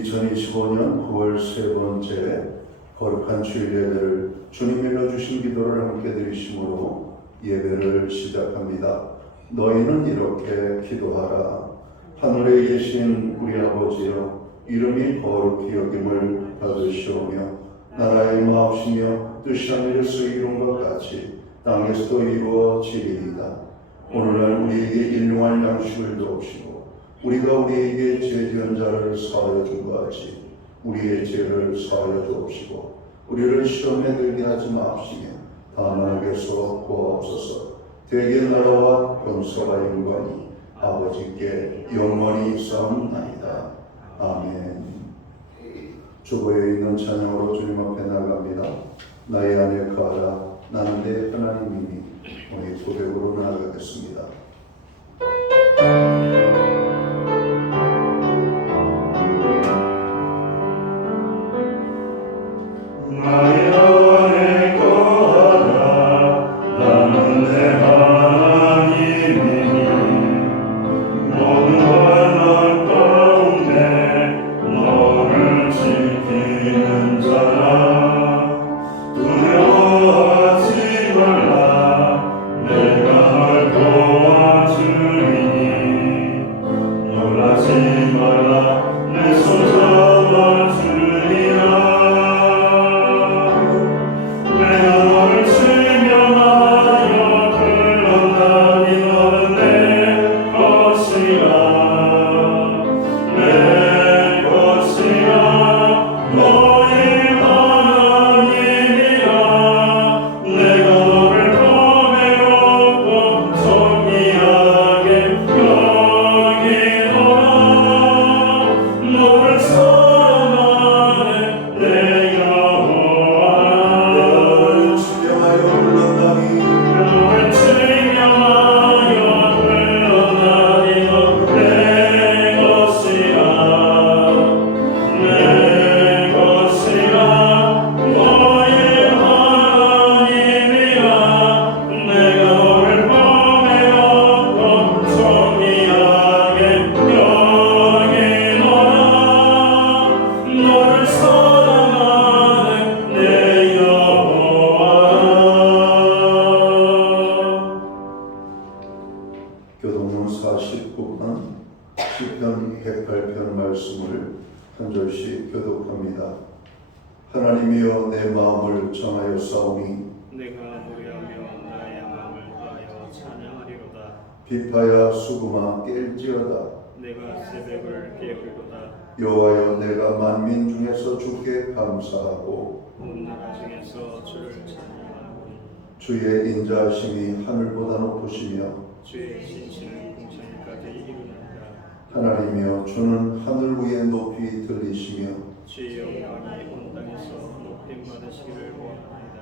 2025년 9월 세 번째 거룩한 주일 예배를 주님 일러주신 기도를 함께 드리심으로 예배를 시작합니다. 너희는 이렇게 기도하라. 하늘에 계신 우리 아버지여, 이름이 거룩히 여김을 받으시오며 나라의 마옵시며 뜻이 하늘에서 이룬 것 같이 땅에서도 이루어지리이다. 오늘날 우리에게 일용할 양식을 주옵시고 우리가 우리에게 죄 지은 자를 사하여 준 것 같이 우리의 죄를 사하여 주옵시고 우리를 시험에 들게 하지 마옵시며 다만 악에서 구하옵소서. 대개 나라와 권세와 영광이 아버지께 영원히 있사옵나이다. 아멘. 주보에 있는 찬양으로 주님 앞에 나갑니다. 나의 안에 거하라. 나는 내 하나님이니. 오늘 고백으로 나아가겠습니다. 나의 안에 거하라. 나는 내 하나님이니. 모든 환난 가운데 너를 지키는 자라. 두려워하지 말라. 내가 널 도와주리니. 놀라지 말라. 내 손 잡아주리라. 교동문 49편 시편 108편 말씀을 한 절씩 교독합니다. 하나님이여 내 마음을 정하여 싸우니 내가 노래하며 나의 마음을 다하여 찬양하리로다. 비파야 수금아 깰지어다. 내가 새벽을 깨우리로다. 여호와여 내가 만민 중에서 주께 감사하고 온 나라 중에서 주를 찬양하노니. 주의 인자하심이 하늘보다 높으시며 주의 신실은 공천까지 이르는다. 하나님이여 주는 하늘 위에 높이 들리시며 주의 영광이 온 땅에서 높임 받으시기를 원하나이다.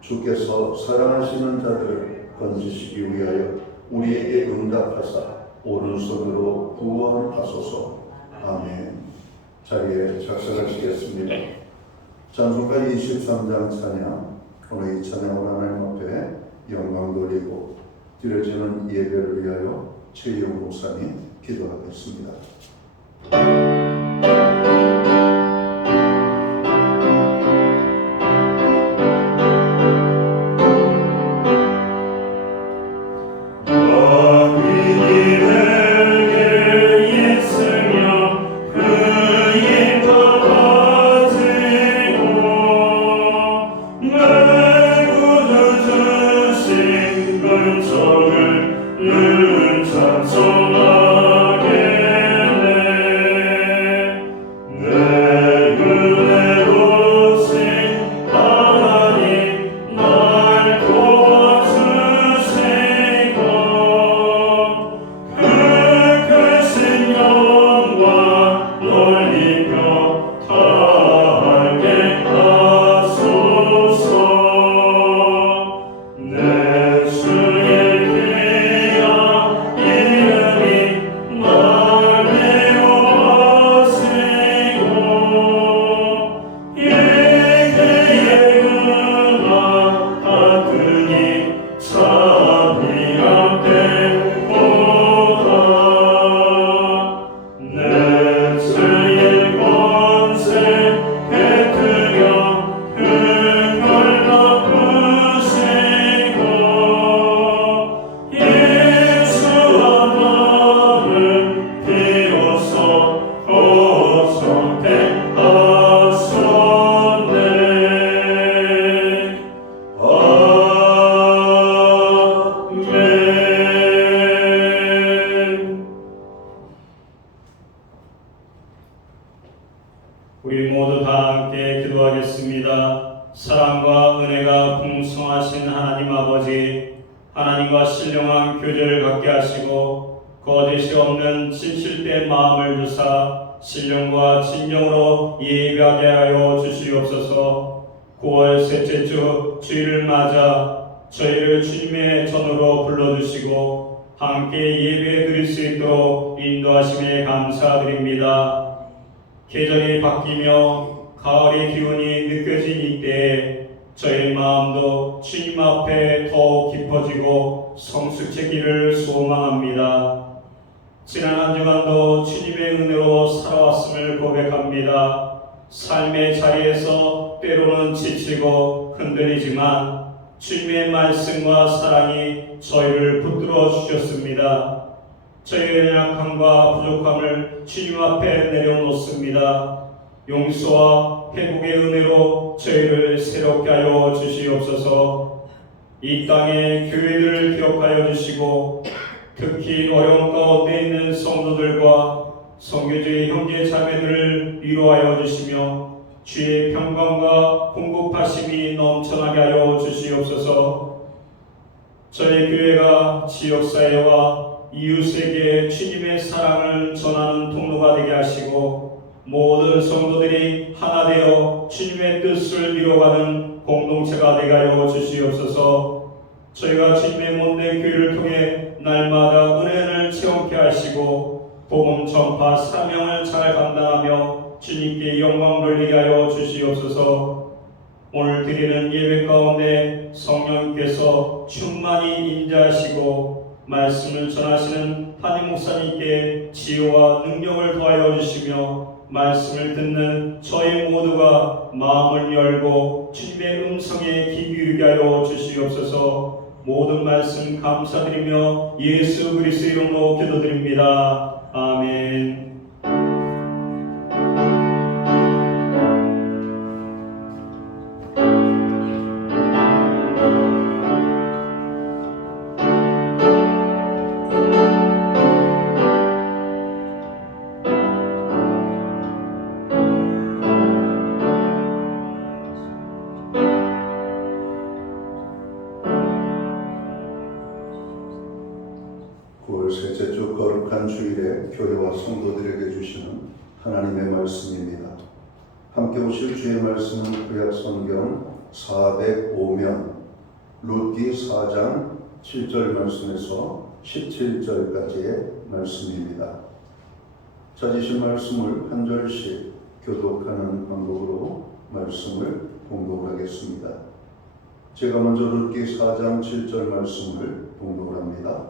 주께서 사랑하시는 자들을 건지시기 위하여 우리에게 응답하사 오른손으로 구원하소서. 아멘. 자리에 작성하시겠습니다. 찬송가 23장 찬양. 오늘 이 찬양을 하나님 앞에 영광 돌리고 드려지는 예배를 위하여 최희용 목사님 기도하겠습니다. 찬송하겠네. 우리 모두 다 함께 기도하겠습니다. 사랑과 은혜가 풍성하신 하나님 아버지, 하나님과 신령한 교제를 갖게 하시고 거짓이 없는 진실된 마음을 주사 신령과 진정으로 예배하게 하여 주시옵소서. 9월 셋째 주 주일을 맞아 저희를 주님의 전으로 불러주시고 함께 예배 드릴 수 있도록 인도하심에 감사드립니다. 계절이 바뀌며 가을의 기운이 느껴진 이때에 저희 마음도 주님 앞에 더욱 깊어지고 성숙해지기를 소망합니다. 지난 한 주간도 주님의 은혜로 살아왔음을 고백합니다. 삶의 자리에서 때로는 지치고 흔들리지만 주님의 말씀과 사랑이 저희를 붙들어 주셨습니다. 저희의 연약함과 부족함을 주님 앞에 내려놓습니다. 용서와 회복의 은혜로 저희를 새롭게 하여 주시옵소서. 이 땅의 교회들을 기억하여 주시고 특히 어려운 가운데 있는 성도들과 성교제의 형제 자매들을 위로하여 주시며 주의 평강과 공급하심이 넘쳐나게 하여 주시옵소서. 저희 교회가 지역사회와 이웃에게 주님의 사랑을 전하는 통로가 되게 하시고 모든 성도들이 하나 되어 주님의 뜻을 이뤄가는 공동체가 되게 하여 주시옵소서. 저희가 주님의 몸된 교회를 통해 날마다 은혜를 체험케 하시고 복음 전파 사명을 잘 감당하며 주님께 영광 돌리게 하여 주시옵소서. 오늘 드리는 예배 가운데 성령께서 충만히 인자하시고 말씀을 전하시는 담임 목사님께 지혜와 능력을 더하여 주시며 말씀을 듣는 저희 모두가 마음을 열고 주님의 음성에 귀 기울이게 하여 주시옵소서. 모든 말씀 감사드리며 예수 그리스도 이름으로 기도드립니다. 아멘. 셋째 주 거룩한 주일에 교회와 성도들에게 주시는 하나님의 말씀입니다. 함께 보실 주의 말씀은 구약 성경 405면 룻기 4장 7절 말씀에서 17절까지의 말씀입니다. 찾으신 말씀을 한 절씩 교독하는 방법으로 말씀을 봉독하겠습니다. 제가 먼저 룻기 4장 7절 말씀을 봉독합니다.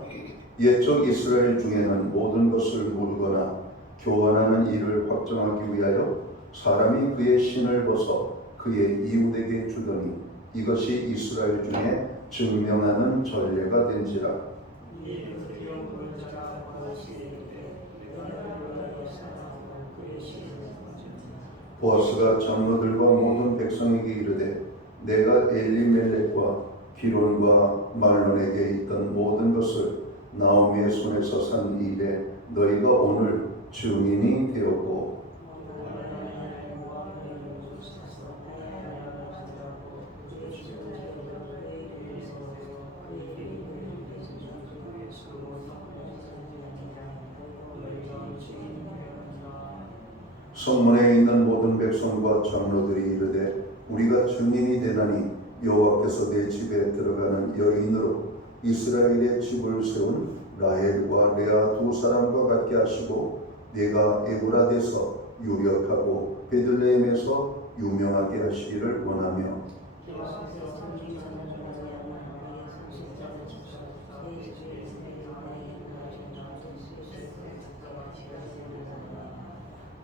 옛적 이스라엘 중에는 모든 것을 모르거나 교환하는 일을 확정하기 위하여 사람이 그의 신을 벗어 그의 이웃에게 주더니 이것이 이스라엘 중에 증명하는 전례가 된지라. 보아스가 장로들과 모든 백성에게 이르되 내가 엘리멜렉과 기론과 말론에게 있던 모든 것을 나오미의 손에서 산 일에 너희가 오늘 증인이 되었고 성문에 있는 모든 백성과 장로들이 이르되 우리가 증인이 되나니 여호와께서 내 집에 들어가는 여인으로 이스라엘의 집을 세운 라헬과 레아 두 사람과 같게 하시고 내가 에브라데서 유력하고 베들레헴에서 유명하게 하시기를 원하며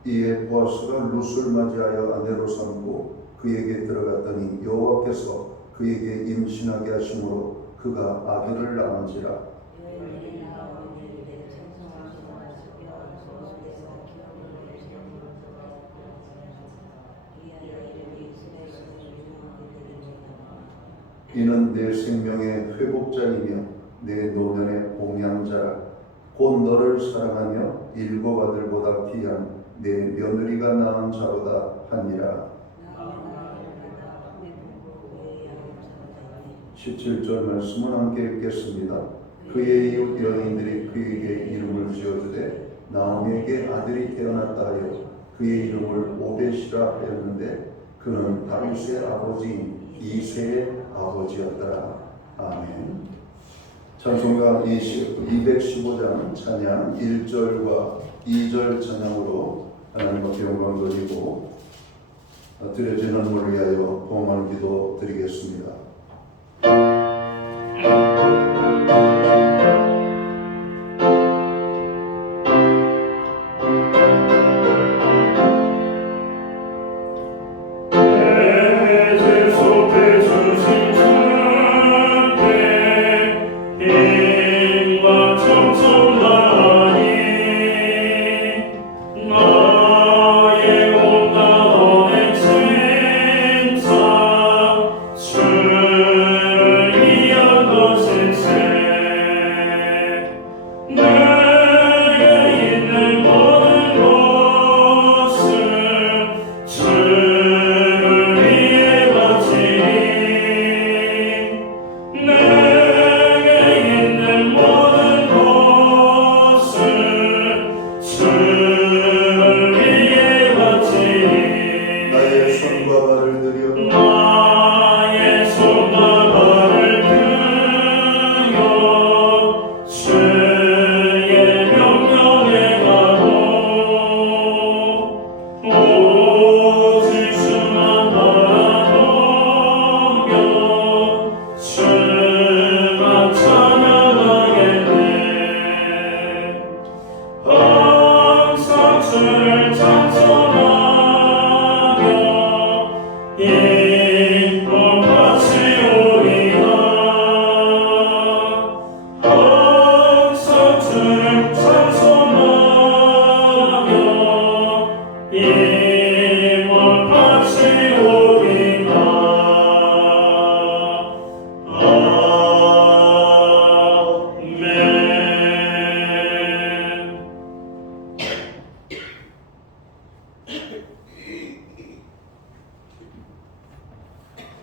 이에 보아스가 룻을 맞이하여 아내로 삼고 그에게 들어갔더니 여호와께서 그에게 임신하게 하심으로 그가 아들을 낳은지라. 이는 내 생명의 회복자이며 내 노년의 봉양자라. 곧 너를 사랑하며 일곱 아들보다 귀한 내 며느리가 낳은 자보다 하니라. 17절 말씀을 함께 읽겠습니다. 그의 이웃 여인들이 그에게 이름을 지어주되 나오미에게 아들이 태어났다 하여 그의 이름을 오벳이라 하였는데 그는 다윗의 아버지인 이새의 아버지였더라. 아멘. 찬송가 215장 찬양 1절과 2절 찬양으로 하나님 앞에 영광 돌리고 드려지는 물을 위하여 봉헌 기도 드리겠습니다.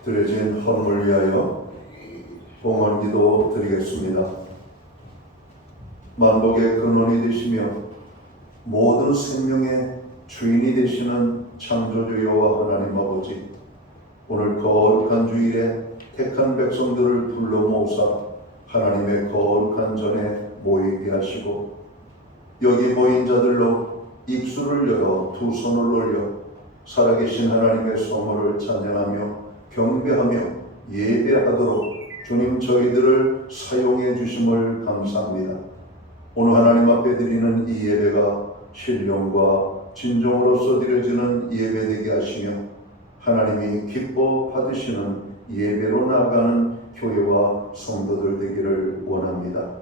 드려진 헌물을 위하여 봉헌 기도 드리겠습니다. 만복의 근원이 되시며 모든 생명의 주인이 되시는 창조주 여호와 하나님 아버지, 오늘 거룩한 주일에 택한 백성들을 불러 모으사 하나님의 거룩한 전에 모이게 하시고 여기 모인 자들로 입술을 열어 두 손을 올려 살아계신 하나님의 성호를 찬양하며 경배하며 예배하도록 주님 저희들을 사용해 주심을 감사합니다. 오늘 하나님 앞에 드리는 이 예배가 신령과 진정으로서 드려지는 예배되게 하시며 하나님이 기뻐 받으시는 예배로 나아가는 교회와 성도들 되기를 원합니다.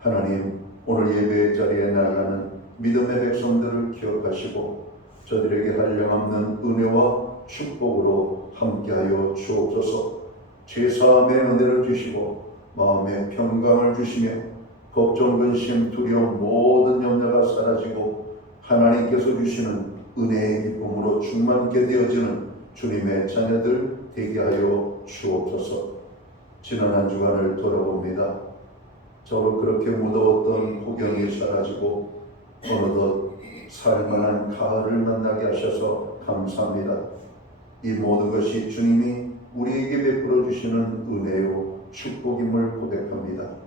하나님, 오늘 예배의 자리에 나아가는 믿음의 백성들을 기억하시고 저들에게 한량없는 은혜와 축복으로 함께하여 주옵소서. 죄사함의 은혜를 주시고 마음의 평강을 주시며 걱정, 근심, 두려움 모든 염려가 사라지고 하나님께서 주시는 은혜의 기쁨으로 충만케 되어지는 주님의 자녀들 되게 하여 주옵소서. 지난 한 주간을 돌아봅니다. 저로 그렇게 무더웠던 폭염이 사라지고 어느덧 살만한 가을을 만나게 하셔서 감사합니다. 이 모든 것이 주님이 우리에게 베풀어 주시는 은혜요 축복임을 고백합니다.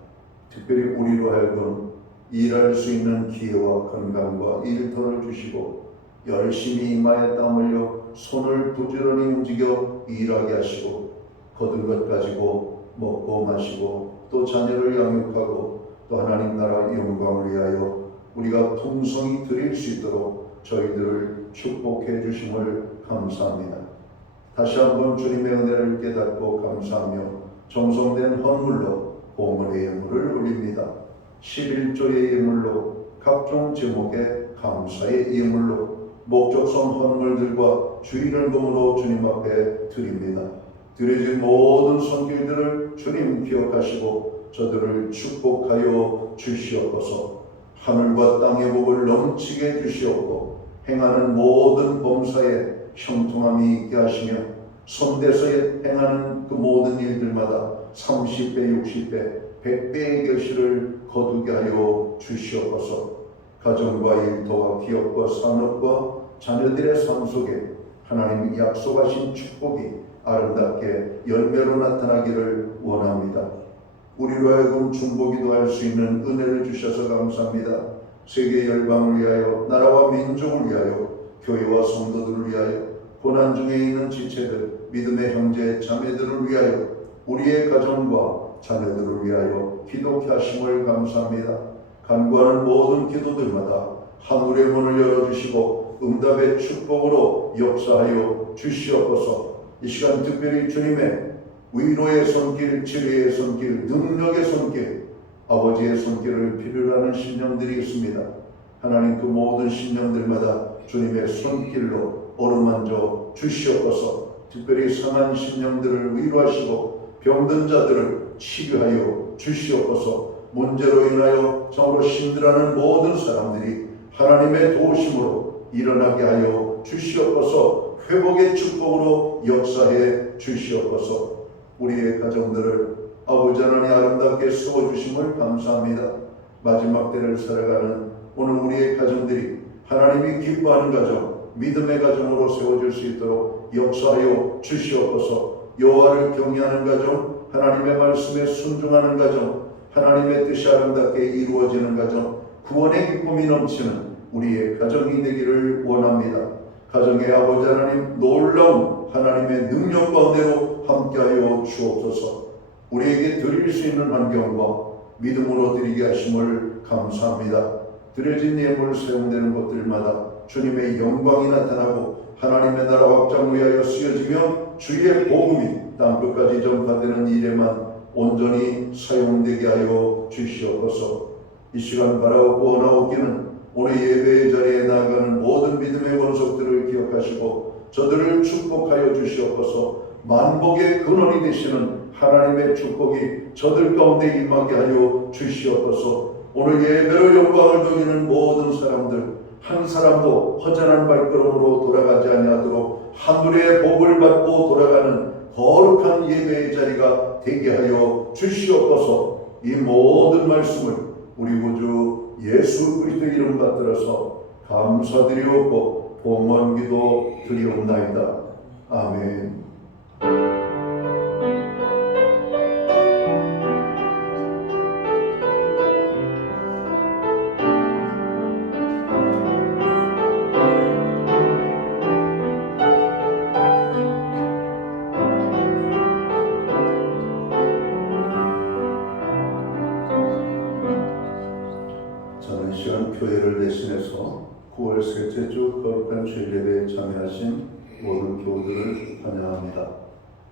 특별히 우리로 하여금 일할 수 있는 기회와 건강과 일터를 주시고 열심히 이마에 땀 흘려 손을 부지런히 움직여 일하게 하시고 거둔 것 가지고 먹고 마시고 또 자녀를 양육하고 또 하나님 나라 영광을 위하여 우리가 풍성히 드릴 수 있도록 저희들을 축복해 주심을 감사합니다. 다시 한번 주님의 은혜를 깨닫고 감사하며 정성된 헌물로 봉헌의 예물을 올립니다. 11조의 예물로 각종 제목의 감사의 예물로 목적성 헌물들과 주일헌금으로 주님 앞에 드립니다. 드려진 모든 손길들을 주님 기억하시고 저들을 축복하여 주시옵소서. 하늘과 땅의 복을 넘치게 주시옵고 행하는 모든 범사에 형통함이 있게 하시며 손대서 행하는 그 모든 일들마다 30배, 60배, 100배의 결실을 거두게 하여 주시옵소서. 가정과 일터와 기업과 산업과 자녀들의 삶 속에 하나님이 약속하신 축복이 아름답게 열매로 나타나기를 원합니다. 우리로 하여금 중보기도 할 수 있는 은혜를 주셔서 감사합니다. 세계 열방을 위하여, 나라와 민족을 위하여, 교회와 성도들을 위하여, 고난 중에 있는 지체들, 믿음의 형제 자매들을 위하여, 우리의 가정과 자녀들을 위하여 기도케 하심을 감사합니다. 간구하는 모든 기도들마다 하늘의 문을 열어주시고 응답의 축복으로 역사하여 주시옵소서. 이 시간 특별히 주님의 위로의 손길, 치료의 손길, 능력의 손길, 아버지의 손길을 필요로 하는 심령들이 있습니다. 하나님, 그 모든 심령들마다 주님의 손길로 어루만져 주시옵소서. 특별히 상한 심령들을 위로하시고 병든 자들을 치유하여 주시옵소서. 문제로 인하여 정으로 힘들어하는 모든 사람들이 하나님의 도우심으로 일어나게 하여 주시옵소서. 회복의 축복으로 역사해 주시옵소서. 우리의 가정들을 아버지 하나님 아름답게 세워주심을 감사합니다. 마지막 때를 살아가는 오늘 우리의 가정들이 하나님이 기뻐하는 가정, 믿음의 가정으로 세워질 수 있도록 역사하여 주시옵소서. 여호와를 경외하는 가정, 하나님의 말씀에 순종하는 가정, 하나님의 뜻이 아름답게 이루어지는 가정, 구원의 기쁨이 넘치는 우리의 가정이 되기를 원합니다. 가정의 아버지 하나님, 놀라운 하나님의 능력과 은혜로 함께하여 주옵소서. 우리에게 드릴 수 있는 환경과 믿음으로 드리게 하심을 감사합니다. 드려진 예물 사용되는 곳들마다 주님의 영광이 나타나고 하나님의 나라 확장 위하여 쓰여지며 주의 복음이 땅끝까지 전파되는 일에만 온전히 사용되게 하여 주시옵소서. 이 시간 바라고 구원하옵기는 오늘 예배의 자리에 나아가는 모든 믿음의 권속들을 기억하시고 저들을 축복하여 주시옵소서. 만복의 근원이 되시는 하나님의 축복이 저들 가운데 임하게 하여 주시옵소서. 오늘 예배로 영광을 돌리는 모든 사람들 한 사람도 허전한 발걸음으로 돌아가지 아니하도록 하늘의 복을 받고 돌아가는 거룩한 예배의 자리가 되게 하여 주시옵소서. 이 모든 말씀을 우리 구주 예수 그리스도 이름 받들어서 감사드리옵고 봉헌기도 드리옵나이다. 아멘. 저는 시간 교회를 대신해서 9월 셋째 주 거룩한 주일 예배에 참여하신 모든 교우들을 환영합니다.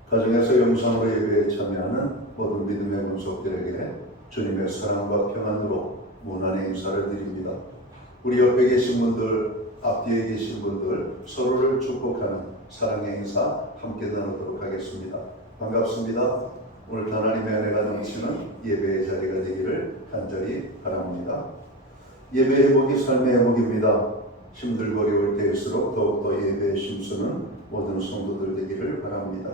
가정에서 영상으로 예배에 참여하는 모든 믿음의 권속들에게 주님의 사랑과 평안으로 문안의 인사를 드립니다. 우리 옆에 계신 분들, 앞뒤에 계신 분들 서로를 축복하는 사랑의 인사 함께 나누도록 하겠습니다. 반갑습니다. 오늘 하나님의 은혜가 넘치는 예배의 자리가 되기를 간절히 바랍니다. 예배 회복이 삶의 회복입니다. 힘들고 어려울 때일수록 더욱더 예배의 심수는 모든 성도들 되기를 바랍니다.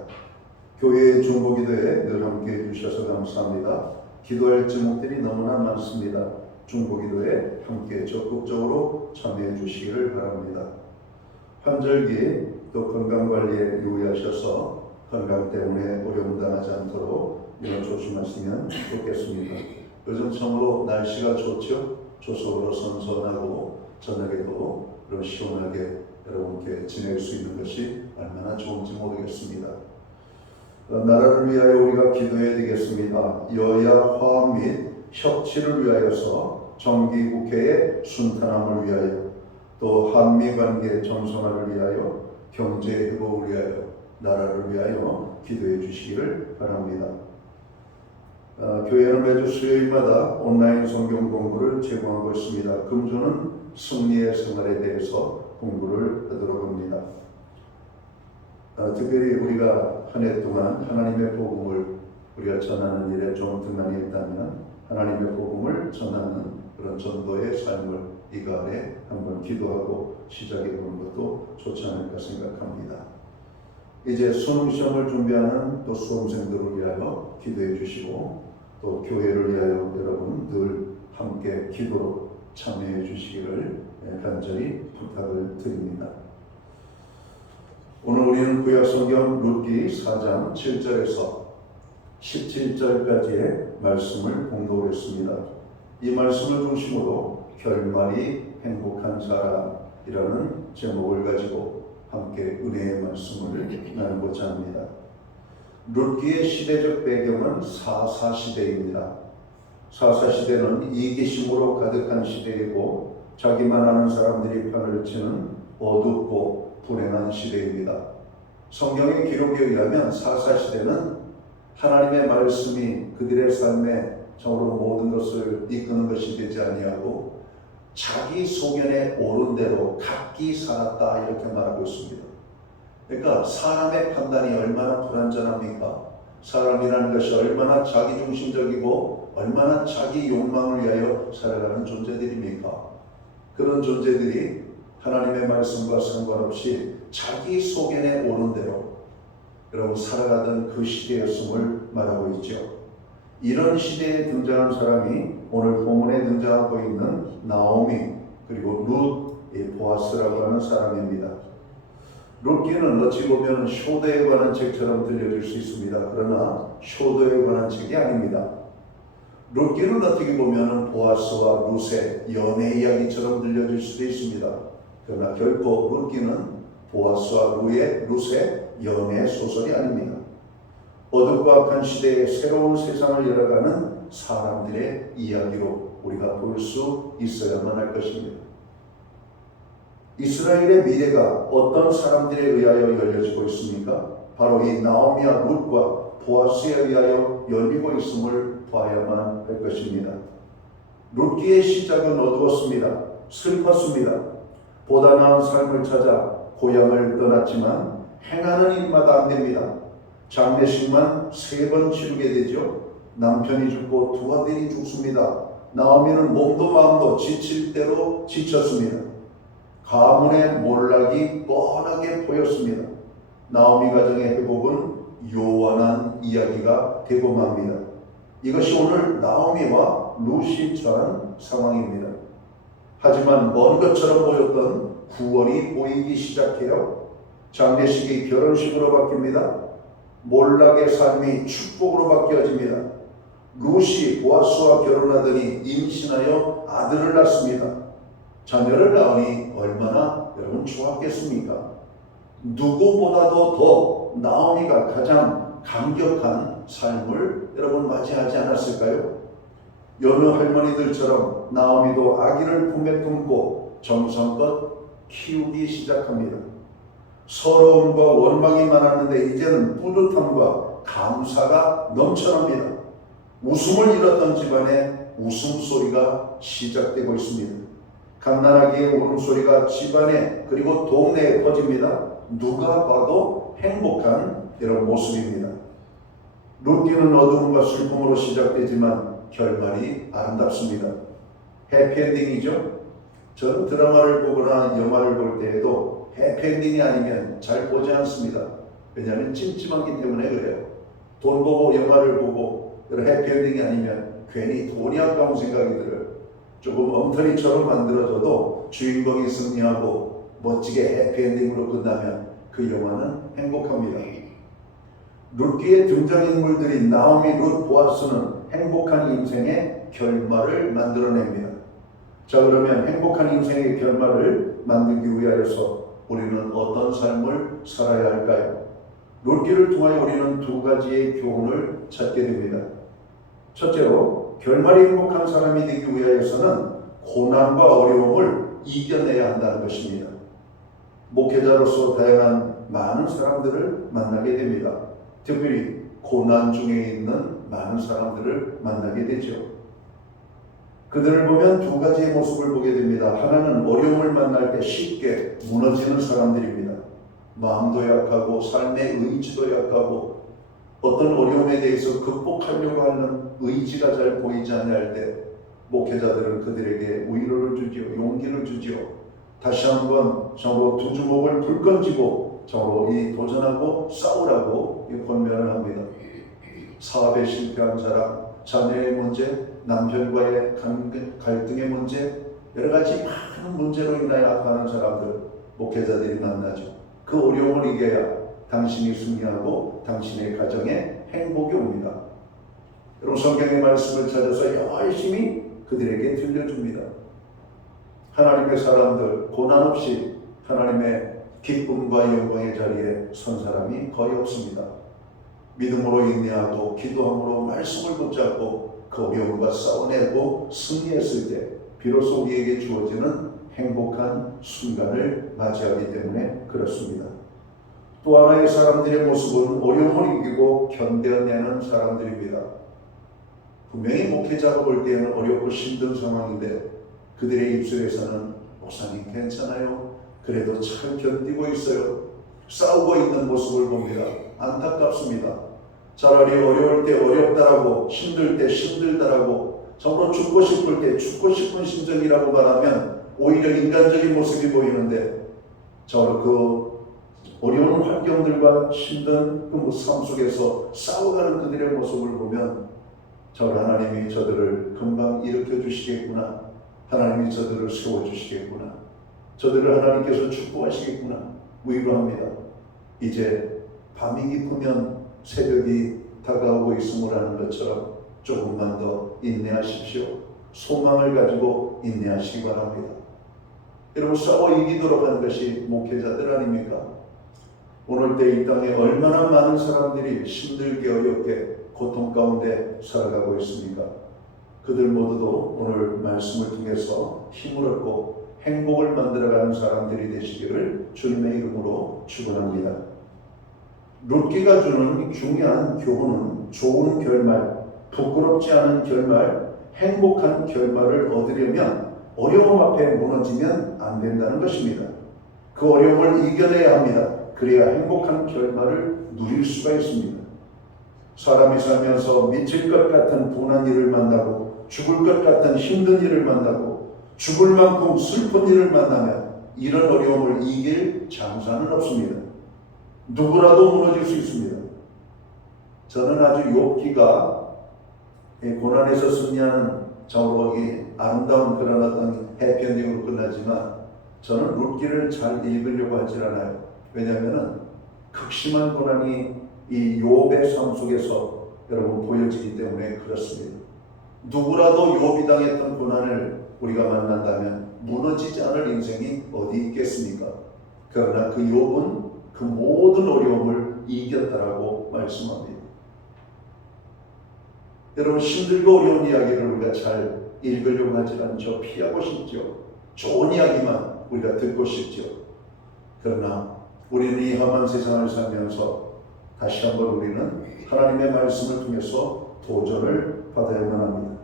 교회의 중보기도에 늘 함께해 주셔서 감사합니다. 기도할 제목들이 너무나 많습니다. 중보기도에 함께 적극적으로 참여해 주시기를 바랍니다. 환절기 또 건강관리에 유의하셔서 건강 때문에 어려움 당하지 않도록 이런 조심하시면 좋겠습니다. 요즘 참으로 날씨가 좋죠? 조석으로 선선하고 저녁에도 그런 시원하게 여러분께 지낼 수 있는 것이 얼마나 좋은지 모르겠습니다. 나라를 위하여 우리가 기도해야 되겠습니다. 여야 화합 및 협치를 위하여서 정기국회의 순탄함을 위하여 또 한미관계 정상화를 위하여 경제 회복을 위하여 나라를 위하여 기도해 주시기를 바랍니다. 교회는 매주 수요일마다 온라인 성경 공부를 제공하고 있습니다. 금주는 승리의 생활에 대해서 공부를 하도록 합니다. 특별히 우리가 한 해 동안 하나님의 복음을 우리가 전하는 일에 좀 등한히 했다면 하나님의 복음을 전하는 그런 전도의 삶을 이 가을에 한번 기도하고 시작해 보는 것도 좋지 않을까 생각합니다. 이제 수능 시험을 준비하는 또 수험생들을 위하여 기도해 주시고 또 교회를 위하여 여러분 늘 함께 기도로 참여해 주시기를 간절히 부탁을 드립니다. 오늘 우리는 구약성경 룻기 4장 7절에서 17절까지의 말씀을 공독했습니다. 이 말씀을 중심으로 결말이 행복한 사람이라는 제목을 가지고 함께 은혜의 말씀을 나누고자 합니다. 룻기의 시대적 배경은 사사 시대입니다. 사사 시대는 이기심으로 가득한 시대이고 자기만 아는 사람들이 판을 치는 어둡고 불행한 시대입니다. 성경의 기록에 의하면 사사 시대는 하나님의 말씀이 그들의 삶에 정으로 모든 것을 이끄는 것이 되지 아니하고 자기 소견에 옳은 대로 각기 살았다 이렇게 말하고 있습니다. 그러니까 사람의 판단이 얼마나 불완전합니까? 사람이라는 것이 얼마나 자기중심적이고 얼마나 자기 욕망을 위하여 살아가는 존재들입니까? 그런 존재들이 하나님의 말씀과 상관없이 자기 소견에 옳은 대로 여러분 살아가던 그 시대였음을 말하고 있죠. 이런 시대에 등장한 사람이 오늘 본문에 등장하고 있는 나오미 그리고 룻, 보아스라고 하는 사람입니다. 룻기는 어찌 보면 효도에 관한 책처럼 들려질 수 있습니다. 그러나 효도에 관한 책이 아닙니다. 룻기는 어떻게 보면 보아스와 룻의 연애 이야기처럼 들려질 수도 있습니다. 그러나 결코 룻기는 보아스와 룻의 연애 소설이 아닙니다. 어둡고 악한 시대에 새로운 세상을 열어가는 사람들의 이야기로 우리가 볼 수 있어야만 할 것입니다. 이스라엘의 미래가 어떤 사람들에 의하여 열려지고 있습니까? 바로 이 나오미와 룻과 보아스에 의하여 열리고 있음을 봐야만 할 것입니다. 룻기의 시작은 어두웠습니다. 슬펐습니다. 보다 나은 삶을 찾아 고향을 떠났지만 행하는 일마다 안 됩니다. 장례식만 3번 치르게 되죠. 남편이 죽고 두 아들이 죽습니다. 나오미는 몸도 마음도 지칠 대로 지쳤습니다. 가문의 몰락이 뻔하게 보였습니다. 나오미 가정의 회복은 요원한 이야기가 되고 맙니다. 이것이 오늘 나오미와 룻이 처한 상황입니다. 하지만 먼 것처럼 보였던 9월이 보이기 시작해요. 장례식이 결혼식으로 바뀝니다. 몰락의 삶이 축복으로 바뀌어집니다. 룻이 보아스와 결혼하더니 임신하여 아들을 낳습니다. 자녀를 낳으니 얼마나 여러분 좋았겠습니까? 누구보다도 더 나오미가 가장 감격한 삶을 여러분 맞이하지 않았을까요? 여느 할머니들처럼 나오미도 아기를 품에 품고 정성껏 키우기 시작합니다. 서러움과 원망이 많았는데 이제는 뿌듯함과 감사가 넘쳐납니다. 웃음을 잃었던 집안에 웃음소리가 시작되고 있습니다. 갓난아기의 울음소리가 집안에 그리고 동네에 퍼집니다. 누가 봐도 행복한 이런 모습입니다. 룻기는 어둠과 슬픔으로 시작되지만 결말이 아름답습니다. 해피엔딩이죠. 저는 드라마를 보거나 영화를 볼 때에도 해피엔딩이 아니면 잘 보지 않습니다. 왜냐하면 찜찜하기 때문에 그래요. 돈 보고 영화를 보고 해피엔딩이 아니면 괜히 돈이 아까운 생각이 들어요. 조금 엉터리처럼 만들어져도 주인공이 승리하고 멋지게 해피엔딩으로 끝나면 그 영화는 행복합니다. 룻기의 등장인물들인 나오미, 룻, 보아스는 행복한 인생의 결말을 만들어냅니다. 자, 그러면 행복한 인생의 결말을 만들기 위하여서 우리는 어떤 삶을 살아야 할까요? 룻기를 통하여 우리는 두 가지의 교훈을 찾게 됩니다. 첫째로 결말이 행복한 사람이 되기 위하여서는 고난과 어려움을 이겨내야 한다는 것입니다. 목회자로서 다양한 많은 사람들을 만나게 됩니다. 특별히 고난 중에 있는 많은 사람들을 만나게 되죠. 그들을 보면 두 가지의 모습을 보게 됩니다. 하나는 어려움을 만날 때 쉽게 무너지는 사람들입니다. 마음도 약하고 삶의 의지도 약하고 어떤 어려움에 대해서 극복하려고 하는 의지가 잘 보이지 않을 때 목회자들은 그들에게 위로를 주지요. 용기를 주지요. 다시 한번 정으로 두 주먹을 불끈쥐고 정으로 이 도전하고 싸우라고 권면을 합니다. 사업에 실패한 사람, 자녀의 문제, 남편과의 갈등의 문제, 여러 가지 많은 문제로 인하여 아파하는 사람들, 목회자들이 만나죠. 그 어려움을 이겨야 당신이 승리하고 당신의 가정에 행복이 옵니다. 여러분, 성경의 말씀을 찾아서 열심히 그들에게 들려줍니다. 하나님의 사람들, 고난 없이 하나님의 기쁨과 영광의 자리에 선 사람이 거의 없습니다. 믿음으로 인내하고 기도함으로 말씀을 붙잡고 그 어려움과 싸워내고 승리했을 때 비로소 우리에게 주어지는 행복한 순간을 맞이하기 때문에 그렇습니다. 또 하나의 사람들의 모습은 어려움을 이기고 견뎌내는 사람들입니다. 분명히 목회자가 볼 때에는 어렵고 힘든 상황인데 그들의 입술에서는 목사님 괜찮아요, 그래도 잘 견디고 있어요, 싸우고 있는 모습을 봅니다. 안타깝습니다. 차라리 어려울 때 어렵다라고, 힘들 때 힘들다라고, 정말 죽고 싶을 때 죽고 싶은 심정이라고 말하면 오히려 인간적인 모습이 보이는데, 저는 그 어려운 환경들과 힘든 그 삶 속에서 싸워가는 그들의 모습을 보면 하나님이 저들을 금방 일으켜 주시겠구나, 하나님이 저들을 세워주시겠구나, 저들을 하나님께서 축복하시겠구나 위로합니다. 이제 밤이 깊으면 새벽이 다가오고 있음을 아는 것처럼 조금만 더 인내하십시오. 소망을 가지고 인내하시기 바랍니다. 여러분, 싸워 이기도록 하는 것이 목회자들 아닙니까? 오늘 때 이 땅에 얼마나 많은 사람들이 힘들게 어렵게 고통 가운데 살아가고 있습니까? 그들 모두도 오늘 말씀을 통해서 힘을 얻고 행복을 만들어가는 사람들이 되시기를 주님의 이름으로 축원합니다. 룻기가 주는 중요한 교훈은 좋은 결말, 부끄럽지 않은 결말, 행복한 결말을 얻으려면 어려움 앞에 무너지면 안 된다는 것입니다. 그 어려움을 이겨내야 합니다. 그래야 행복한 결말을 누릴 수가 있습니다. 사람이 살면서 미칠 것 같은 분한 일을 만나고 죽을 것 같은 힘든 일을 만나고 죽을 만큼 슬픈 일을 만나면 이런 어려움을 이길 장사는 없습니다. 누구라도 무너질 수 있습니다. 저는 아주 욥기가 고난에서 승리하는 정으로 아름다운 그런 어떤 해피엔딩으로 끝나지만 저는 룻기를 잘 읽으려고 하질 않아요. 왜냐하면 극심한 고난이 이 욥의 삶 속에서 여러분 보여지기 때문에 그렇습니다. 누구라도 욥이 당했던 고난을 우리가 만난다면 무너지지 않을 인생이 어디 있겠습니까? 그러나 그 욥은 그 모든 어려움을 이겼다라고 말씀합니다. 여러분, 힘들고 어려운 이야기를 우리가 잘 읽으려고 하지 않죠. 피하고 싶죠. 좋은 이야기만 우리가 듣고 싶죠. 그러나 우리는 이 험한 세상을 살면서 다시 한번 우리는 하나님의 말씀을 통해서 도전을 받아야만 합니다.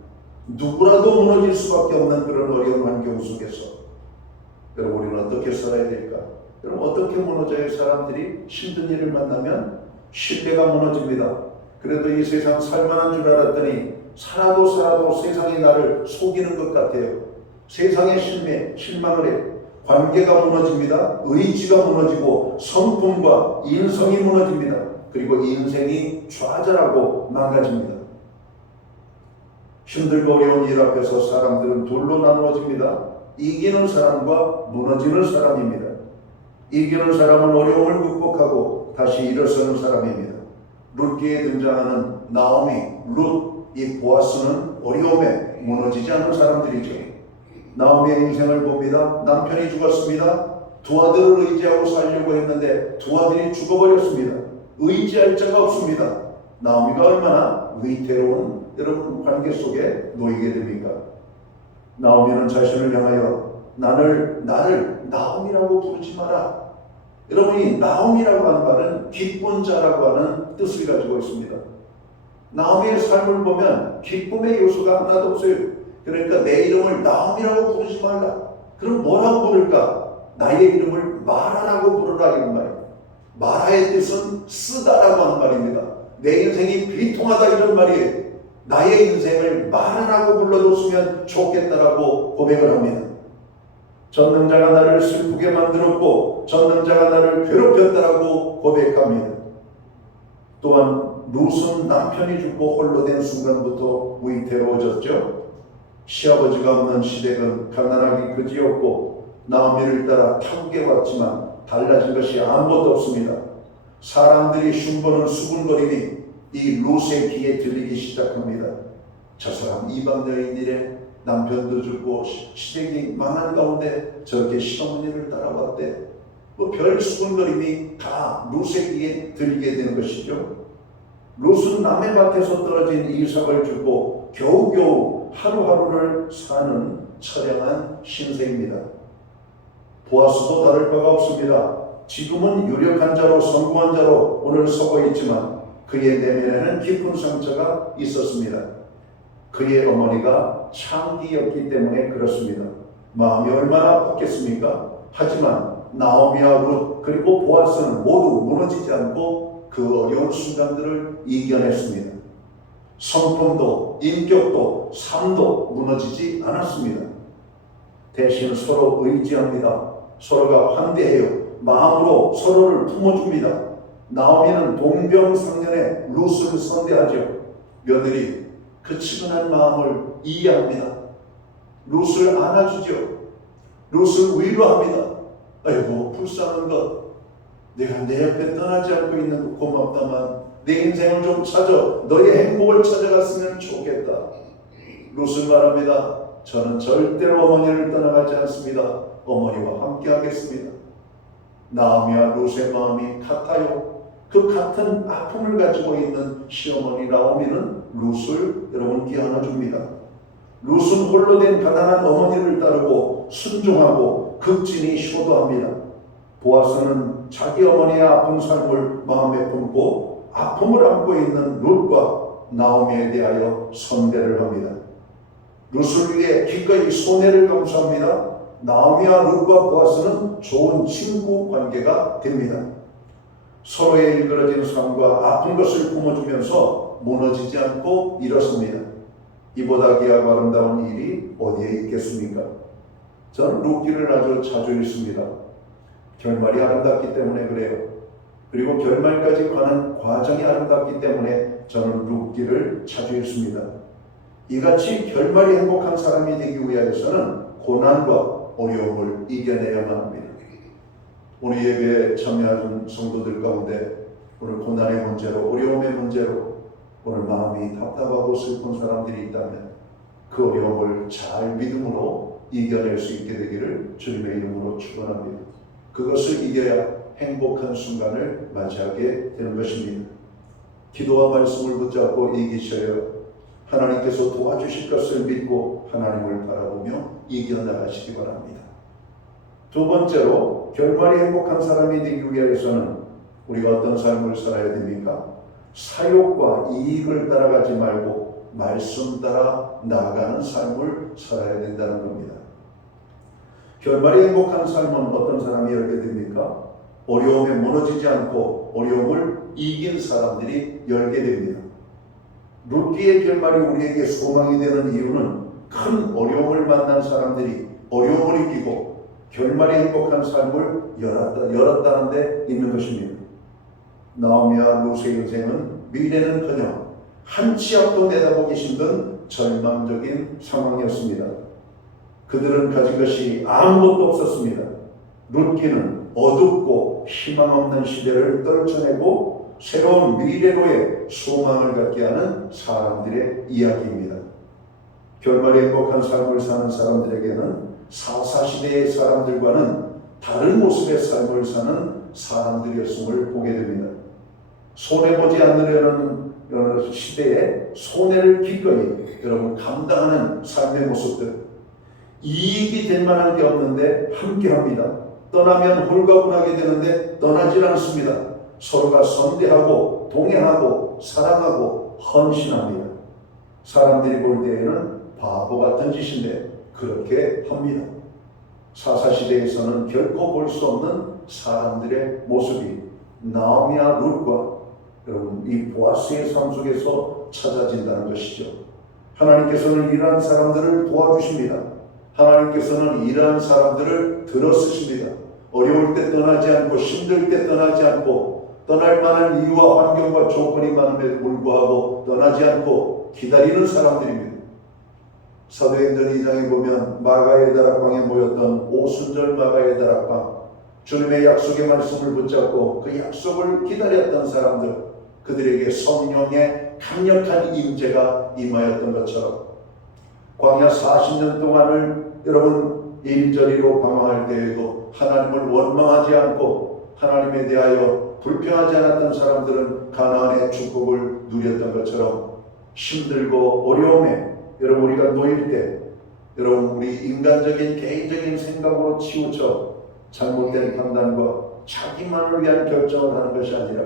누구라도 무너질 수밖에 없는 그런 어려운 환경 속에서 여러분, 우리는 어떻게 살아야 될까? 여러분, 어떻게 무너져야 사람들이 힘든 일을 만나면 신뢰가 무너집니다. 그래도 이 세상 살만한 줄 알았더니 살아도 세상이 나를 속이는 것 같아요. 세상에 실망을 해요. 관계가 무너집니다. 의지가 무너지고 성품과 인성이 무너집니다. 그리고 인생이 좌절하고 망가집니다. 힘들고 어려운 일 앞에서 사람들은 둘로 나누어집니다. 이기는 사람과 무너지는 사람입니다. 이기는 사람은 어려움을 극복하고 다시 일어서는 사람입니다. 룻기에 등장하는 나오미, 룻, 이 보아스는 어려움에 무너지지 않는 사람들이죠. 나오미의 인생을 봅니다. 남편이 죽었습니다. 두 아들을 의지하고 살려고 했는데 두 아들이 죽어버렸습니다. 의지할 자가 없습니다. 나오미가 얼마나 위태로운 여러분 관계 속에 놓이게 됩니까? 나오미는 자신을 향하여 나를 나오미라고 부르지 마라. 여러분이 나오미라고 하는 말은 기쁜 자라고 하는 뜻을 가지고 있습니다. 나오미의 삶을 보면 기쁨의 요소가 하나도 없어요. 그러니까 내 이름을 나오미라고 부르지 말라. 그럼 뭐라고 부를까? 나의 이름을 마라라고 부르라 이런 말이에요. 마라의 뜻은 쓰다라고 하는 말입니다. 내 인생이 비통하다 이런 말이에요. 나의 인생을 마르라고 불러줬으면 좋겠다라고 고백을 합니다. 전능자가 나를 슬프게 만들었고 전능자가 나를 괴롭혔다라고 고백합니다. 또한 룻은 남편이 죽고 홀로 된 순간부터 위태로워졌죠. 시아버지가 없는 시댁은 가난하기 그지없고 나오미를 따라 타국에 왔지만 달라진 것이 아무것도 없습니다. 사람들이 흉보는 수군거림이 이 룻의 귀에 들리기 시작합니다. 저 사람 이방 여인이래. 남편도 죽고 시댁이 망한 가운데 저렇게 시어머니를 따라왔대. 별 수군거림이 다 룻의 귀에 들리게 되는 것이죠. 룻은 남의 밭에서 떨어진 이삭을 주고 겨우겨우 하루하루를 사는 처량한 신세입니다. 보아스도 다를 바가 없습니다. 지금은 유력한 자로 성공한 자로 오늘 서고 있지만 그의 내면에는 깊은 상처가 있었습니다. 그의 어머니가 창기였기 때문에 그렇습니다. 마음이 얼마나 아팠겠습니까? 하지만 나오미와 룻 그리고 보아스는 모두 무너지지 않고 그 어려운 순간들을 이겨냈습니다. 성품도 인격도 삶도 무너지지 않았습니다. 대신 서로 의지합니다. 서로가 환대해요. 마음으로 서로를 품어줍니다. 나오미는 동병상련의 룻을 선대하죠. 며느리 그 치근한 마음을 이해합니다. 룻을 안아주죠. 룻을 위로합니다. 아이고 불쌍한 것, 내가 내 옆에 떠나지 않고 있는 거 고맙다만 내 인생을 좀 찾아 너의 행복을 찾아갔으면 좋겠다. 룻은 말합니다. 저는 절대로 어머니를 떠나가지 않습니다. 어머니와 함께 하겠습니다. 나오미와 룻의 마음이 같아요. 그 같은 아픔을 가지고 있는 시어머니 나오미는 룻을 여러분께 안아줍니다. 룻은 홀로 된 가난한 어머니를 따르고 순종하고 극진히 효도합니다. 보아스는 자기 어머니의 아픈 삶을 마음에 품고 아픔을 안고 있는 룻과 나오미에 대하여 선대를 합니다. 룻을 위해 기꺼이 손해를 감수합니다. 나오미와 룻과 보아스는 좋은 친구 관계가 됩니다. 서로의 일그러진 삶과 아픈 것을 품어주면서 무너지지 않고 일어섭니다. 이보다 귀하고 아름다운 일이 어디에 있겠습니까? 저는 룻기를 아주 자주 읽습니다. 결말이 아름답기 때문에 그래요. 그리고 결말까지 가는 과정이 아름답기 때문에 저는 룻기를 자주 읽습니다. 이같이 결말이 행복한 사람이 되기 위하여서는 고난과 어려움을 이겨내야만 합니다. 오늘 예배에 참여하는 성도들 가운데 오늘 고난의 문제로 어려움의 문제로 오늘 마음이 답답하고 슬픈 사람들이 있다면 그 어려움을 잘 믿음으로 이겨낼 수 있게 되기를 주님의 이름으로 축원합니다. 그것을 이겨야 행복한 순간을 맞이하게 되는 것입니다. 기도와 말씀을 붙잡고 이기셔야 하나님께서 도와주실 것을 믿고 하나님을 바라보며 이겨나가시기 바랍니다. 두 번째로 결말이 행복한 사람이 되기 위해서는 우리가 어떤 삶을 살아야 됩니까? 사욕과 이익을 따라가지 말고 말씀 따라 나아가는 삶을 살아야 된다는 겁니다. 결말이 행복한 삶은 어떤 사람이 열게 됩니까? 어려움에 무너지지 않고 어려움을 이긴 사람들이 열게 됩니다. 룻기의 결말이 우리에게 소망이 되는 이유는 큰 어려움을 만난 사람들이 어려움을 이기고 결말이 행복한 삶을 열었다는 데 있는 것입니다. 나오미와 룻의 인생은 미래는커녕 한 치 앞도 내다보기 힘든 절망적인 상황이었습니다. 그들은 가진 것이 아무것도 없었습니다. 룻기는 어둡고 희망 없는 시대를 떨쳐내고 새로운 미래로의 소망을 갖게 하는 사람들의 이야기입니다. 결말이 행복한 삶을 사는 사람들에게는 사사시대의 사람들과는 다른 모습의 삶을 사는 사람들이었음을 보게 됩니다. 손해보지 않으려는 시대에 손해를 기꺼이 여러분 감당하는 삶의 모습들, 이익이 될 만한 게 없는데 함께합니다. 떠나면 홀가분하게 되는데 떠나질 않습니다. 서로가 선대하고 동행하고 사랑하고 헌신합니다. 사람들이 볼 때에는 바보 같은 짓인데 그렇게 합니다. 사사시대에서는 결코 볼 수 없는 사람들의 모습이 나오미와 룻과 여러분 이 보아스의 삶 속에서 찾아진다는 것이죠. 하나님께서는 이러한 사람들을 도와주십니다. 하나님께서는 이러한 사람들을 들어쓰십니다. 어려울 때 떠나지 않고 힘들 때 떠나지 않고 떠날 만한 이유와 환경과 조건이 많음에도 불구하고 떠나지 않고 기다리는 사람들입니다. 사도행전 2장에 보면 마가의 다락방에 모였던 오순절 마가의 다락방, 주님의 약속의 말씀을 붙잡고 그 약속을 기다렸던 사람들, 그들에게 성령의 강력한 임재가 임하였던 것처럼 광야 40년 동안을 여러분 일저리로 방황할 때에도 하나님을 원망하지 않고 하나님에 대하여 불평하지 않았던 사람들은 가나안의 축복을 누렸던 것처럼 힘들고 어려움에 여러분 우리가 놓일 때 여러분 우리 인간적인 개인적인 생각으로 치우쳐 잘못된 판단과 자기만을 위한 결정을 하는 것이 아니라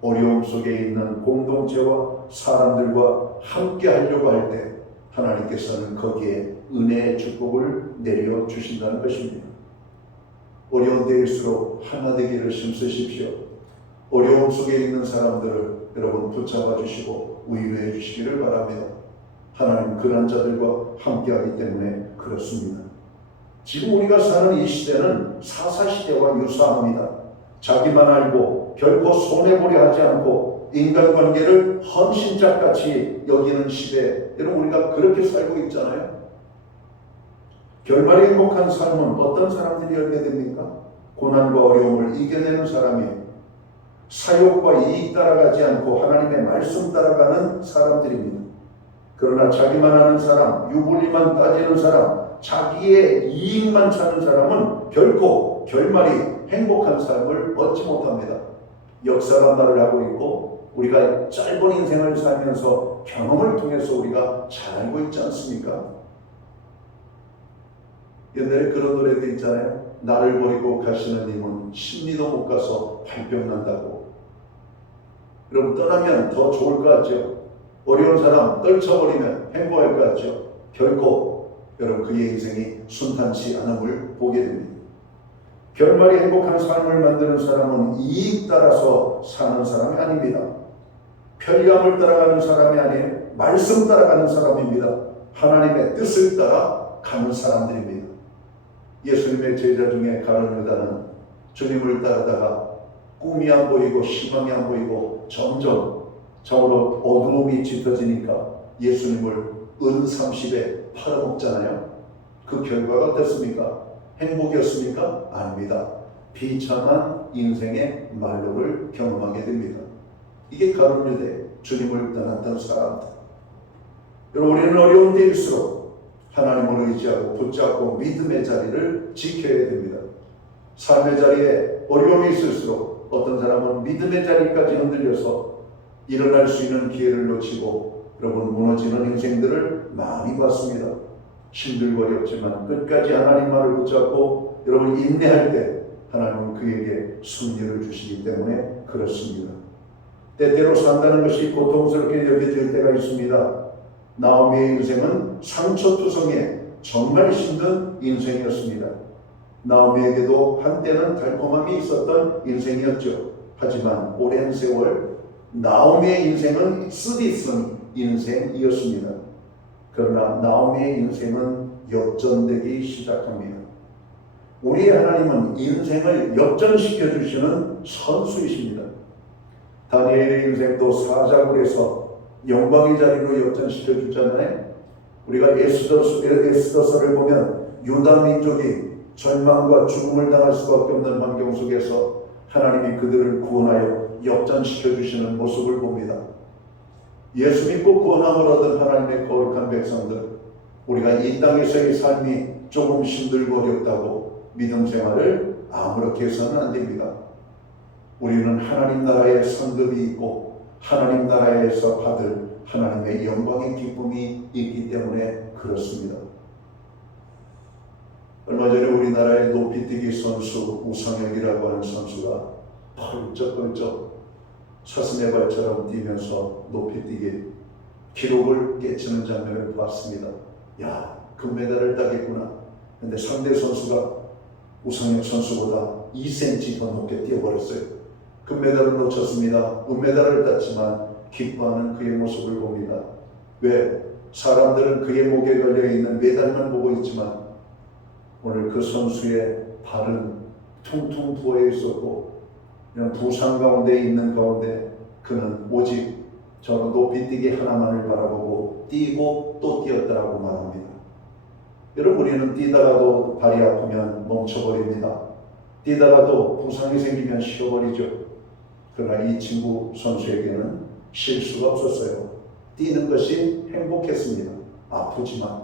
어려움 속에 있는 공동체와 사람들과 함께 하려고 할 때 하나님께서는 거기에 은혜의 축복을 내려 주신다는 것입니다. 어려운 때일수록 하나 되기를 힘쓰십시오. 어려움 속에 있는 사람들을 여러분 붙잡아 주시고 위로해 주시기를 바랍니다. 하나님 그런 자들과 함께하기 때문에 그렇습니다. 지금 우리가 사는 이 시대는 사사시대와 유사합니다. 자기만 알고 결코 손해보려 하지 않고 인간관계를 헌신짝같이 여기는 시대, 여러분 우리가 그렇게 살고 있잖아요. 결말이 행복한 삶은 어떤 사람들이 열게 됩니까? 고난과 어려움을 이겨내는 사람이에요. 사욕과 이익 따라가지 않고 하나님의 말씀 따라가는 사람들입니다. 그러나 자기만 아는 사람, 유불리만 따지는 사람, 자기의 이익만 찾는 사람은 결코 결말이 행복한 삶을 얻지 못합니다. 역사가 말을 하고 있고 우리가 짧은 인생을 살면서 경험을 통해서 우리가 잘 알고 있지 않습니까? 옛날에 그런 노래도 있잖아요. 나를 버리고 가시는 님은 십리도 못 가서 발병 난다고. 여러분 떠나면 더 좋을 것 같죠? 어려운 사람 떨쳐버리면 행복할 것 같죠? 결코 여러분 그의 인생이 순탄치 않음을 보게 됩니다. 결말이 행복한 삶을 만드는 사람은 이익 따라서 사는 사람이 아닙니다. 편리함을 따라가는 사람이 아니에요. 말씀 따라가는 사람입니다. 하나님의 뜻을 따라 가는 사람들입니다. 예수님의 제자 중에 가룟 유다는 주님을 따르다가 꿈이 안 보이고 희망이 안 보이고 점점 정으로 어두움이 짙어지니까 예수님을 은 30에 팔아먹잖아요. 그 결과가 어땠습니까? 행복이었습니까? 아닙니다. 비참한 인생의 말로를 경험하게 됩니다. 이게 가룟 유대, 주님을 떠났던 사람들. 여러분 우리는 어려운 때일수록 하나님을 의지하고 붙잡고 믿음의 자리를 지켜야 됩니다. 삶의 자리에 어려움이 있을수록 어떤 사람은 믿음의 자리까지 흔들려서 일어날 수 있는 기회를 놓치고 여러분 무너지는 인생들을 많이 봤습니다. 힘들고 어렵지만 끝까지 하나님 말을 붙잡고 여러분 인내할 때 하나님은 그에게 승리를 주시기 때문에 그렇습니다. 때때로 산다는 것이 고통스럽게 여겨질 때가 있습니다. 나오미의 인생은 상처투성이에 정말 힘든 인생이었습니다. 나오미에게도 한때는 달콤함이 있었던 인생이었죠. 하지만 오랜 세월 나오미의 인생은 쓰디쓴 인생이었습니다. 그러나 나오미의 인생은 역전되기 시작합니다. 우리의 하나님은 인생을 역전시켜 주시는 선수이십니다. 다니엘의 인생도 사자굴에서 영광의 자리로 역전시켜 주잖아요. 우리가 에스더서를 보면 유다 민족이 절망과 죽음을 당할 수밖에 없는 환경 속에서 하나님이 그들을 구원하여 역전시켜 주시는 모습을 봅니다. 예수 믿고 구원함을 얻은 하나님의 거룩한 백성들, 우리가 이 땅에서의 삶이 조금 힘들고 어렵다고 믿음 생활을 아무렇게 해서는 안 됩니다. 우리는 하나님 나라의 상급이 있고 하나님 나라에서 받을 하나님의 영광의 기쁨이 있기 때문에 그렇습니다. 얼마 전에 우리나라의 높이뛰기 선수 우상혁이라고 하는 선수가 펄쩍펄쩍 사슴의 발처럼 뛰면서 높이뛰기 기록을 깨치는 장면을 봤습니다. 야, 금메달을 따겠구나. 근데 상대 선수가 우상혁 선수보다 2cm 더 높게 뛰어버렸어요. 금메달을 놓쳤습니다. 은메달을 땄지만 기뻐하는 그의 모습을 봅니다. 왜? 사람들은 그의 목에 걸려있는 메달만 보고 있지만 오늘 그 선수의 발은 퉁퉁 부어 있었고 그냥 부상 가운데 있는 가운데 그는 오직 저 높이 뛰기 하나만을 바라보고 뛰고 또 뛰었다라고 말합니다. 여러분, 우리는 뛰다가도 발이 아프면 멈춰버립니다. 뛰다가도 부상이 생기면 쉬어버리죠. 그러나 이 친구 선수에게는 실수가 없었어요. 뛰는 것이 행복했습니다. 아프지만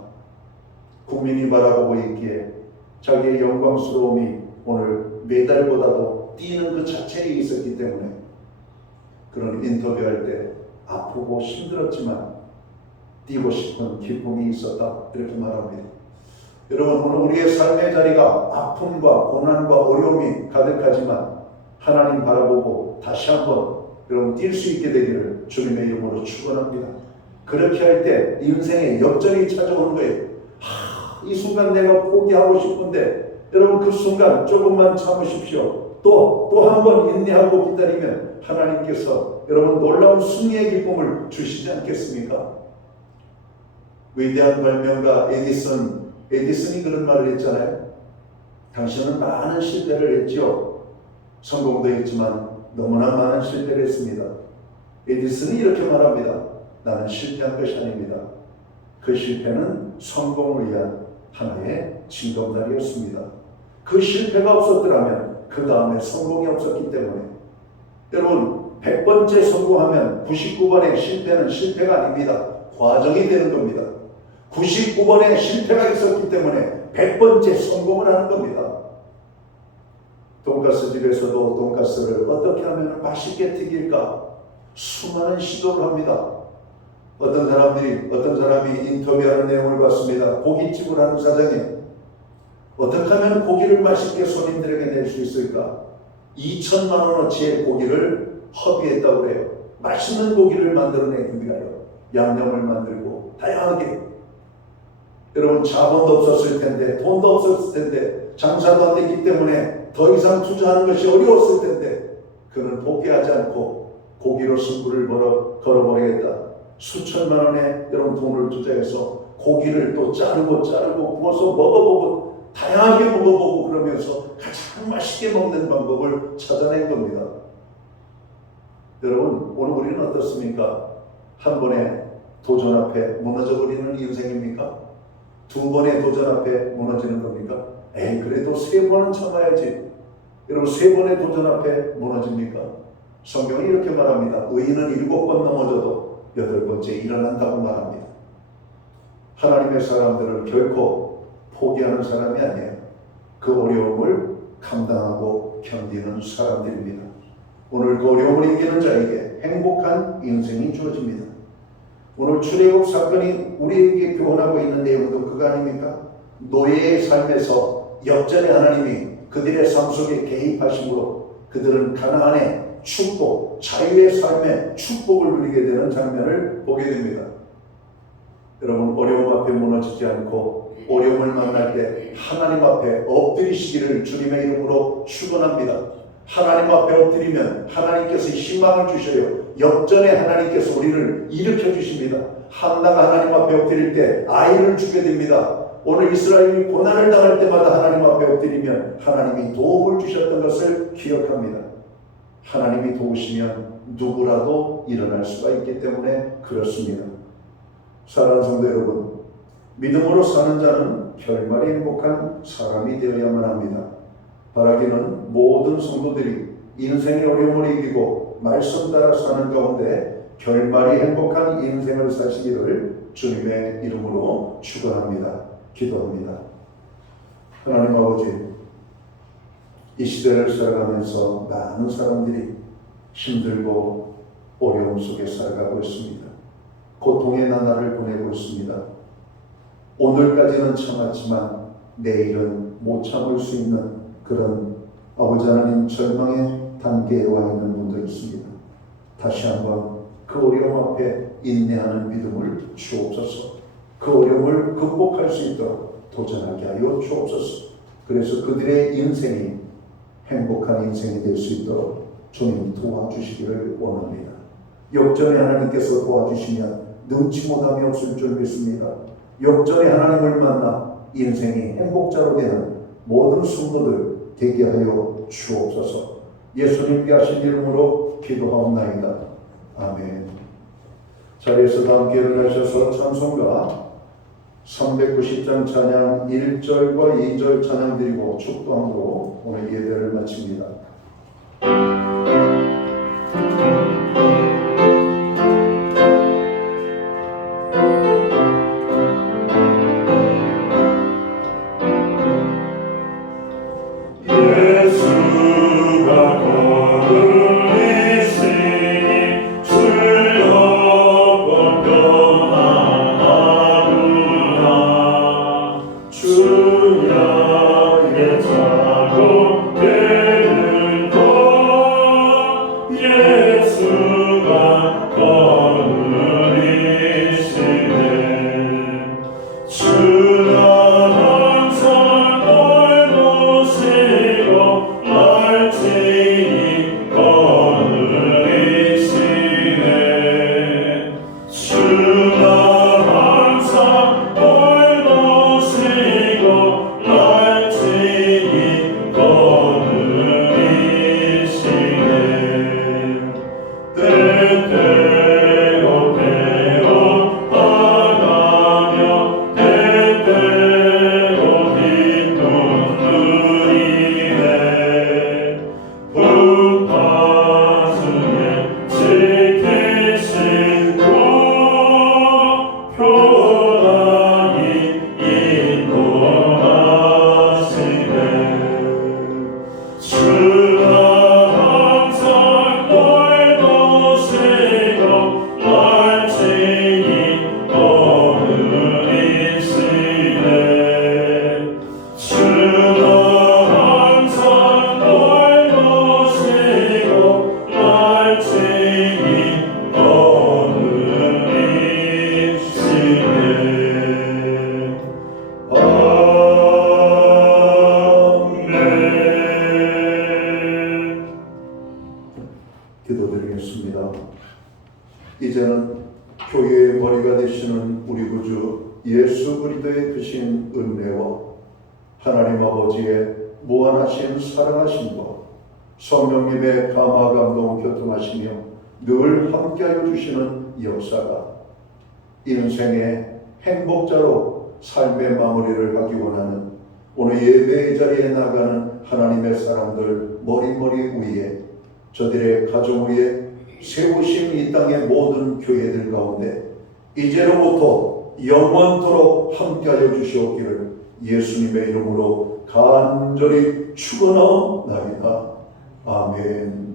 국민이 바라보고 있기에 자기의 영광스러움이 오늘 메달보다도 뛰는 그 자체에 있었기 때문에 그런 인터뷰할 때 아프고 힘들었지만 뛰고 싶은 기쁨이 있었다, 이렇게 말합니다. 여러분, 오늘 우리의 삶의 자리가 아픔과 고난과 어려움이 가득하지만 하나님 바라보고 다시 한번 여러분 뛸 수 있게 되기를 주님의 이름으로 축원합니다. 그렇게 할 때 인생의 역전이 찾아오는 거예요. 이 순간 내가 포기하고 싶은데 여러분, 그 순간 조금만 참으십시오. 또 한 번 인내하고 기다리면 하나님께서 여러분 놀라운 승리의 기쁨을 주시지 않겠습니까? 위대한 발명가 에디슨이 그런 말을 했잖아요. 당신은 많은 실패를 했죠. 성공도 했지만 너무나 많은 실패를 했습니다. 에디슨이 이렇게 말합니다. 나는 실패한 것이 아닙니다. 그 실패는 성공을 위한 하나의 징검다리였습니다. 그 실패가 없었더라면 그 다음에 성공이 없었기 때문에 여러분, 100번째 성공하면 99번의 실패는 실패가 아닙니다. 과정이 되는 겁니다. 99번의 실패가 있었기 때문에 100번째 성공을 하는 겁니다. 돈가스 집에서도 돈가스를 어떻게 하면 맛있게 튀길까 수많은 시도를 합니다. 어떤 사람이 인터뷰하는 내용을 봤습니다. 고깃집을 하는 사장이 어떻게 하면 고기를 맛있게 손님들에게 낼 수 있을까? 2천만 원어치의 고기를 허비했다고 해요. 맛있는 고기를 만들어내기 위하여 양념을 만들고 다양하게. 여러분, 자본도 없었을 텐데, 돈도 없었을 텐데, 장사도 안 됐기 때문에 더 이상 투자하는 것이 어려웠을 텐데 그는 포기하지 않고 고기로 승부를 걸어버리겠다. 수천만 원의 여러분 돈을 투자해서 고기를 또 자르고 구워서 먹어보고 다양하게 먹어보고 그러면서 가장 맛있게 먹는 방법을 찾아낸 겁니다. 여러분, 오늘 우리는 어떻습니까? 한 번의 도전 앞에 무너져버리는 인생입니까? 두 번의 도전 앞에 무너지는 겁니까? 그래도 세 번은 참아야지. 여러분, 세 번의 도전 앞에 무너집니까? 성경이 이렇게 말합니다. 의인은 7번 넘어져도 8번째 일어난다고 말합니다. 하나님의 사람들은 결코 포기하는 사람이 아니에요. 그 어려움을 감당하고 견디는 사람들입니다. 오늘 그 어려움을 이기는 자에게 행복한 인생이 주어집니다. 오늘 출애굽 사건이 우리에게 교훈하고 있는 내용도 그거 아닙니까? 노예의 삶에서 역전의 하나님이 그들의 삶 속에 개입하심으로 그들은 가나안의 축복, 자유의 삶의 축복을 누리게 되는 장면을 보게 됩니다. 여러분, 어려움 앞에 무너지지 않고 어려움을 만날 때 하나님 앞에 엎드리시기를 주님의 이름으로 축원합니다. 하나님 앞에 엎드리면 하나님께서 희망을 주셔요. 역전의 하나님께서 우리를 일으켜 주십니다. 한나가 하나님 앞에 엎드릴 때 아이를 주게 됩니다. 오늘 이스라엘이 고난을 당할 때마다 하나님 앞에 엎드리면 하나님이 도움을 주셨던 것을 기억합니다. 하나님이 도우시면 누구라도 일어날 수가 있기 때문에 그렇습니다. 사랑하는 성도 여러분, 믿음으로 사는 자는 결말이 행복한 사람이 되어야만 합니다. 바라기는 모든 성도들이 인생의 어려움을 이기고 말씀 따라 사는 가운데 결말이 행복한 인생을 사시기를 주님의 이름으로 축원합니다. 기도합니다. 하나님 아버지, 이 시대를 살아가면서 많은 사람들이 힘들고 어려움 속에 살아가고 있습니다. 고통의 나날을 보내고 있습니다. 오늘까지는 참았지만 내일은 못 참을 수 있는 그런 아버지 하나님 절망의 단계에 와 있는 분도 있습니다. 다시 한번 그 어려움 앞에 인내하는 믿음을 주옵소서. 그 어려움을 극복할 수 있도록 도전하게 하여 주옵소서. 그래서 그들의 인생이 행복한 인생이 될 수 있도록 주님 도와주시기를 원합니다. 역전의 하나님께서 도와주시면 능치 못함이 없을 줄 믿습니다. 역전의 하나님을 만나 인생이 행복자로 되는 모든 성도들 되게 하여 주옵소서. 예수님께 하신 이름으로 기도하옵나이다. 아멘. 자리에서 함께 일어나셔서 찬송가 390장 찬양 1절과 2절 찬양 드리고 축도함으로 오늘 예배를 마칩니다. 기도드리겠습니다. 이제는 교회의 머리가 되시는 우리 구주 예수 그리스도의 크신 은혜와 하나님 아버지의 무한하신 사랑하심과 성령님의 감화 감동 교통하시며 늘 함께하여 주시는 역사가 인생의 행복자로 삶의 마무리를 하기 원하는 오늘 예배의 자리에 나가는 하나님의 사람들 머리머리 위에 저들의 가정 위에 세우신 이 땅의 모든 교회들 가운데 이제로부터 영원토록 함께하여 주시옵기를 예수님의 이름으로 간절히 축원하옵나이다. 아멘.